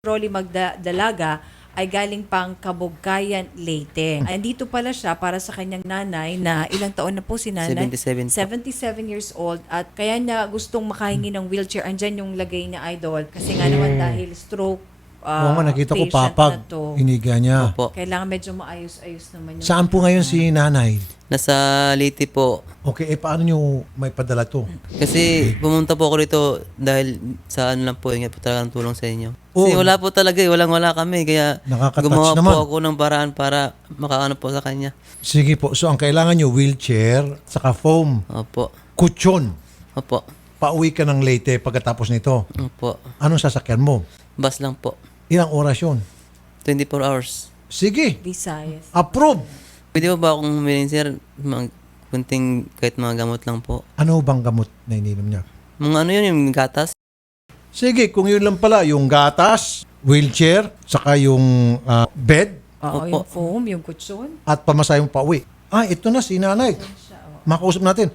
Rolly Magdalaga ay galing pang Kabugkayan, Leyte. Andito pala siya para sa kanyang nanay na ilang taon na po si nanay? 77 po. 77 years old at kaya niya gustong makahingi ng wheelchair. Andyan yung lagay niya idol kasi nga naman dahil stroke uh, Oo nga, nakita ko patient papag. na to. Iniga niya. Opo. Kailangan medyo maayos-ayos naman yung Saan po ngayon si nanay? Nasa Leyte po. Okay, eh paano nyo may padala to? Kasi pumunta po ako dito dahil sa ano lang po, yung po talagang tulong sa inyo. Kasi Oo. wala po talaga eh, walang wala kami. Kaya Nakaka-touch gumawa naman. po ako ng paraan para makaano po sa kanya. Sige po. So, ang kailangan nyo, wheelchair, saka foam, Opo. kutsyon. Opo. Pauwi ka ng Leyte pagkatapos nito. Opo. Anong sasakyan mo? Bus lang po. Ilang oras yun? 24 hours. Sige. Visayas. Approve. Pwede po ba akong humiling sir? Mga kunting kahit mga gamot lang po. Ano bang gamot na ininom niya? Mga ano yun, yung gatas? Sige, kung yun lang pala, yung gatas, wheelchair, saka yung ah, bed, Oo, Opo. yung foam, yung kutsyon. at pamasahe mo pauwi. Ah, ito na si nanay. Makausap natin.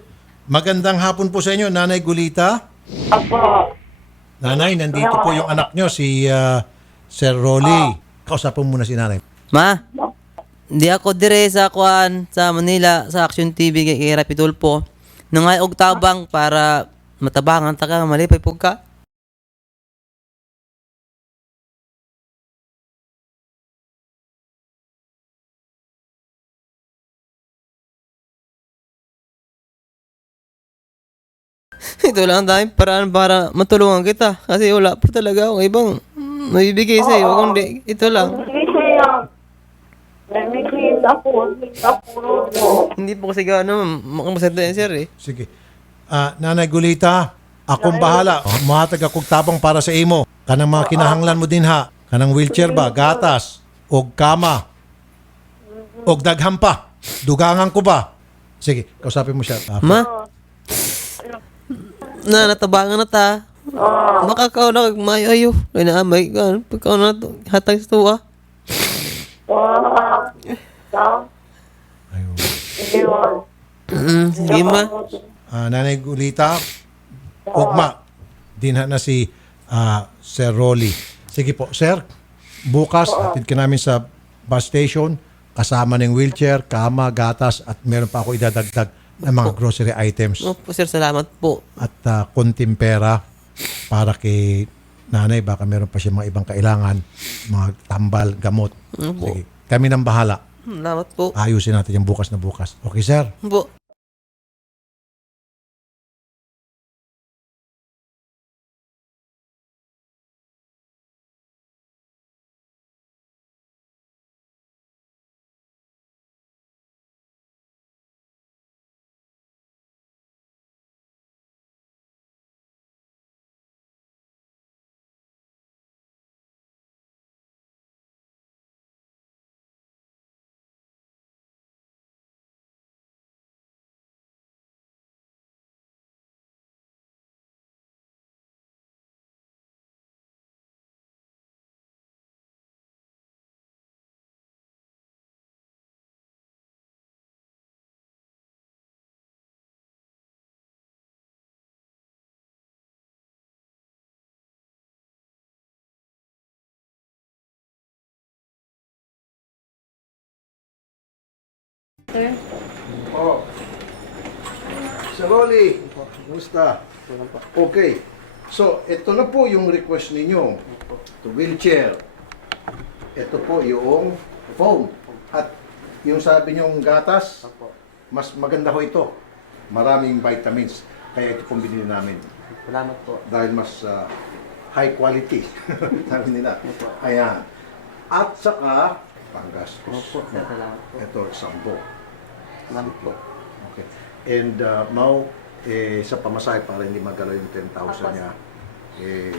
Magandang hapon po sa inyo, Nanay Gulita. Apo. Nanay, nandito po yung anak nyo, si ah, Sir Rolly. Kausapin mo muna si nanay. Ma, di ako dire sa kuan sa Manila sa Action TV kay kay Rapidol po. Nangay og tabang para matabangan ta ka malipay pug ka. Ito lang ang daming paraan para matulungan kita. Kasi wala po talaga akong ibang mabibigay sa iyo. Kundi ito lang. Hindi siya. Nagmikinda po. Hinda po po. Hindi po kasi gano'n, makamasada yan sir eh. Sige. Ah, Nanay Gulita, akong bahala. Mahatag akong tabang para sa imo. Kanang mga kinahanglan mo din ha. Kanang wheelchair ba, gatas, og kama, og daghan pa. Dugangan ko ba? Sige, kausapin mo siya. Ah, Ma? Na, natabangan na ta. Makakaw na kag mayo ayo. Ay na amay ka. Pagkaw na to. Hatag sa tuwa. Wow. So, ayun. hindi mo. Mm, sige ma. Ah, Nanay Gulita, ugma. Dinha na si ah, Sir Rolly. Sige po, Sir. Bukas, atid ka namin sa bus station kasama ng wheelchair, kama, gatas at meron pa ako idadagdag ng mga grocery items Opo sir, salamat po. at ah, konting pera para kay nanay. Baka meron pa siya mga ibang kailangan, mga tambal, gamot. Opo. Sige. Kami nang bahala. Salamat po. Ayusin natin yung bukas na bukas. Okay, sir? Opo. Sir? Oh. Sir Rolly, kumusta? Okay. So, ito na po yung request ninyo. To wheelchair. Ito po yung foam. At yung sabi nyong gatas, mas maganda ho ito. Maraming vitamins. Kaya ito pong binili namin. Salamat po. Dahil mas ah, high quality. sabi nila. Ayan. At saka, panggastos. salamat po. Ito, sambo. Salamat po. Okay. And uh, Mau, eh, sa pamasahe para hindi magalaw yung 10,000 niya, eh,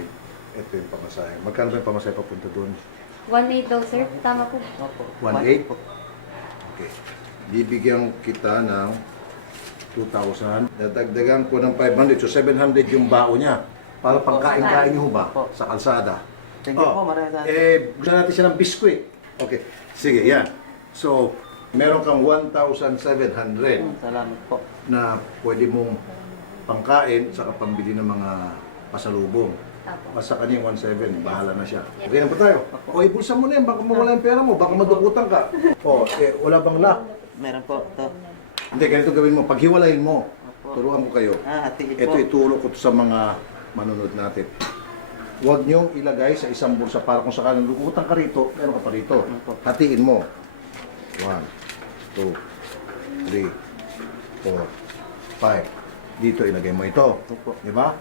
ito yung pamasahe. Magkano ba yung pamasahe papunta doon? 1.8 daw, sir. Tama po. 1,800? Okay. Bibigyan kita ng 2,000. Dadagdagan ko ng 500. So 700 yung bao niya. Para pagkain-kain niyo ba Opo. sa kalsada. Thank you po, maraming salamat. Eh, gusto natin siya ng biskwit. Okay. Sige, yan. So, meron kang 1,700 Salamat po. na pwede mong pangkain sa pambili ng mga pasalubong. Apo. Basta kanya yung 1.7, bahala na siya. Okay na ba tayo? O, ibulsa mo na yan, baka mawala yung pera mo, baka madukutan ka. O, eh, wala bang lock? Meron po, to. Hindi, ganito gawin mo. Paghiwalayin mo, turuan ko kayo. Ah, hatiin po. Ito ituro ko to sa mga manunod natin. Huwag niyong ilagay sa isang bulsa para kung sakaling lukutan ka rito, meron ka pa rito. Hatiin mo. 1, 2, 3, 4, 5. Dito ilagay mo ito. Opo. Di ba?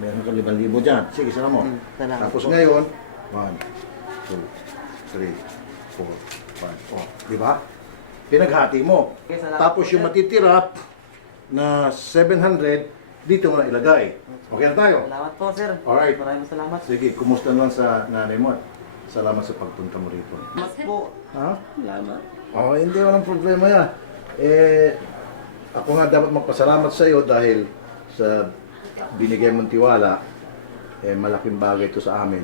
Meron ka 5,000 dyan. Sige, sana mo. Mm, salamat Tapos po. ngayon, 1, 2, 3, 4, 5. Oh, di ba? Pinaghati mo. Okay, salamat Tapos po, yung sir. matitira na 700, dito mo na ilagay. Okay na tayo? Salamat po, sir. Alright. Maraming salamat. Sige, kumusta naman sa nanay mo? Salamat sa pagpunta mo rito. Salamat po. Ha? Salamat. Oh, hindi walang problema yan. Eh, ako nga dapat magpasalamat sa iyo dahil sa binigay mong tiwala, eh, malaking bagay ito sa amin.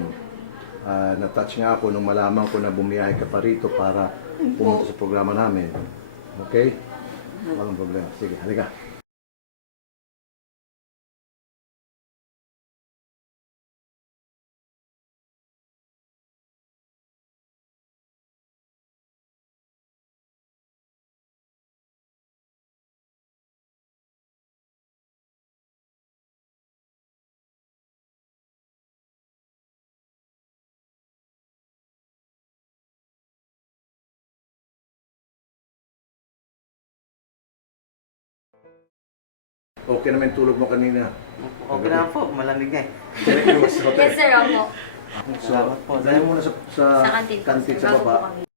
Ah, na-touch nga ako nung malaman ko na bumiyahe ka pa rito para pumunta sa programa namin. Okay? Walang problema. Sige, halika. Okay naman yung tulog mo kanina. Okay na po, malamig nga eh. Yes, sir, ako. So, Salamat po, sir. dali muna sa, sa, Sa kantin po, kantin sir. sa Bago po baba. kami.